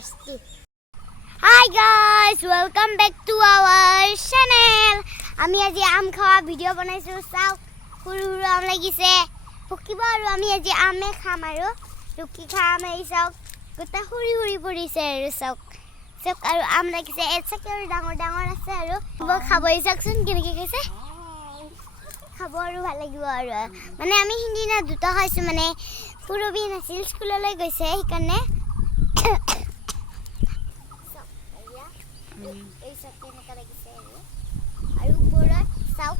tasty. Hi guys, welcome back to our channel. আমি আজি আম খাওয়া ভিডিও বনাইছো চাও হুৰু হুৰু আম লাগিছে পকিব আৰু আমি আজি আমে খাম আৰু লুকি খাম এই চাও গোটা হুৰি হুৰি পৰিছে আৰু চাও চাওক আৰু আম লাগিছে এছাকে আৰু ডাঙৰ ডাঙৰ আছে আৰু খাবই চাওকচোন কেনেকৈ খাইছে খাব আৰু ভাল লাগিব আৰু মানে আমি হিন্দিনা দুটা খাইছো মানে পুৰবি নাছিল স্কুললৈ গৈছে সেইকাৰণে এই সব কেনেকা লাগিছে আৰু ওপৰত চাওক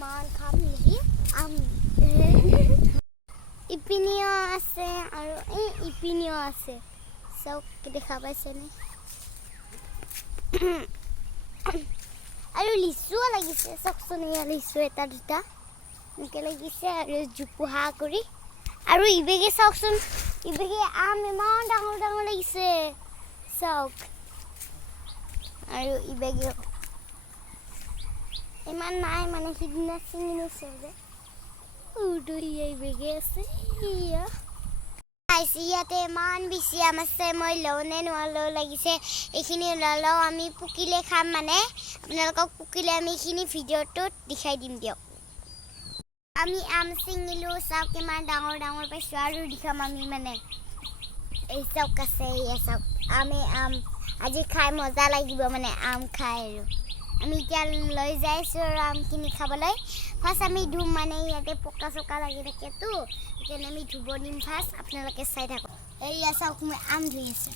মান খাম নেকি আম ইপিনিও আছে আৰু এই ইপিনিও আছে চাওক দেখা পাইছেনে আৰু লিচুও লাগিছে চাওকচোন এয়া লিচু এটা দুটা এনেকৈ লাগিছে আৰু জোপোহা কৰি আৰু ইবেগে চাওকচোন ইবেগে আম ইমান ডাঙৰ ডাঙৰ লাগিছে চাওক আৰু ইবেগে ইমান নাই মানে সিদিনা চিঙি নিছে যে ইবেগে আছে ইয়াতে ইমান বেছি আম আছে মই লওঁনে নোৱালেও লাগিছে এইখিনি ল'লেও আমি পুকিলে খাম মানে আপোনালোকক পুকিলে আমি এইখিনি ভিডিঅ'টোত দেখাই দিম দিয়ক আমি আম চিঙিলোঁ চাওক কিমান ডাঙৰ ডাঙৰ পাইছোঁ আৰু দেখাম আমি মানে এই চাওক আছে এয়া চাওক আমি আম আজি খাই মজা লাগিব মানে আম খাই আৰু আমি এতিয়া লৈ যাইছোঁ আৰু আমখিনি খাবলৈ ফাৰ্ষ্ট আমি ধুম মানে ইয়াতে পকা চকা লাগি থাকেতো সেইকাৰণে আমি ধুব দিম ফাৰ্ষ্ট আপোনালোকে চাই থাকক এয়া চাওক মই আম ধুই আছোঁ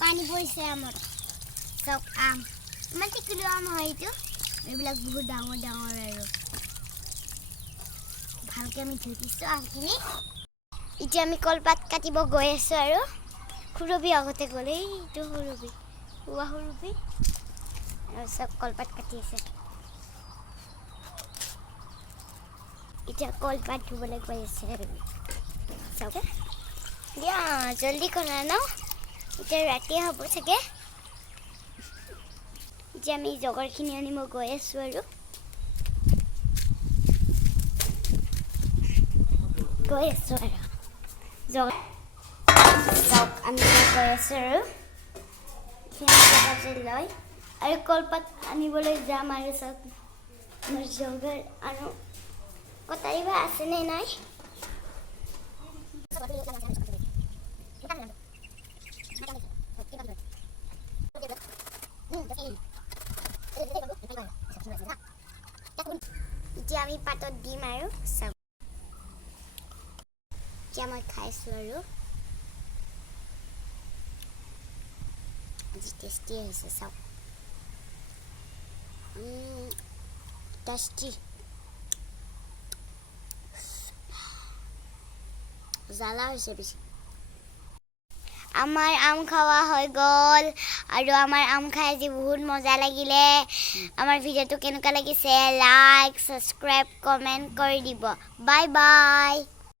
পানী পৰিছে আমত চাওক আম ইমান টিকুলো আম হয় এইটো এইবিলাক বহুত ডাঙৰ ডাঙৰ আৰু ভালকৈ আমি ধুই দিছোঁ আমখিনি এতিয়া আমি কলপাত কাটিব গৈ আছোঁ আৰু সুৰবি আগতে গ'লে এইটো সুৰবি পুৱা সুৰবি আৰু চব কলপাত কাটি আছে এতিয়া কলপাত ধুবলৈ গৈ আছে আৰু চাওক দিয়া জলদি কৰা ন এতিয়া ৰাতি হ'ব চাগে এতিয়া আমি জগৰখিনি আনিব গৈ আছোঁ আৰু গৈ আছোঁ আৰু জগৰ চাওক আমি গৈ আছোঁ আৰু জেগাতে লৈ আৰু কলপাত আনিবলৈ যাম আৰু চাওক মোৰ জগৰ আৰু কটাৰিবা আছেনে নাই এতিয়া আমি পাতত দিম আৰু চাওক এতিয়া মই খাইছোঁ আৰু আজি টেষ্টি হৈছে চাওক টেষ্টি জ্বালা হৈছে বেছি আমাৰ আম খাওয়া হৈ গ'ল আৰু আমাৰ আম খাই আজি বহুত মজা লাগিলে আমাৰ ভিডিঅ'টো কেনেকুৱা লাগিছে লাইক সাবস্ক্ৰাইব কমেণ্ট কৰি দিব বাই বাই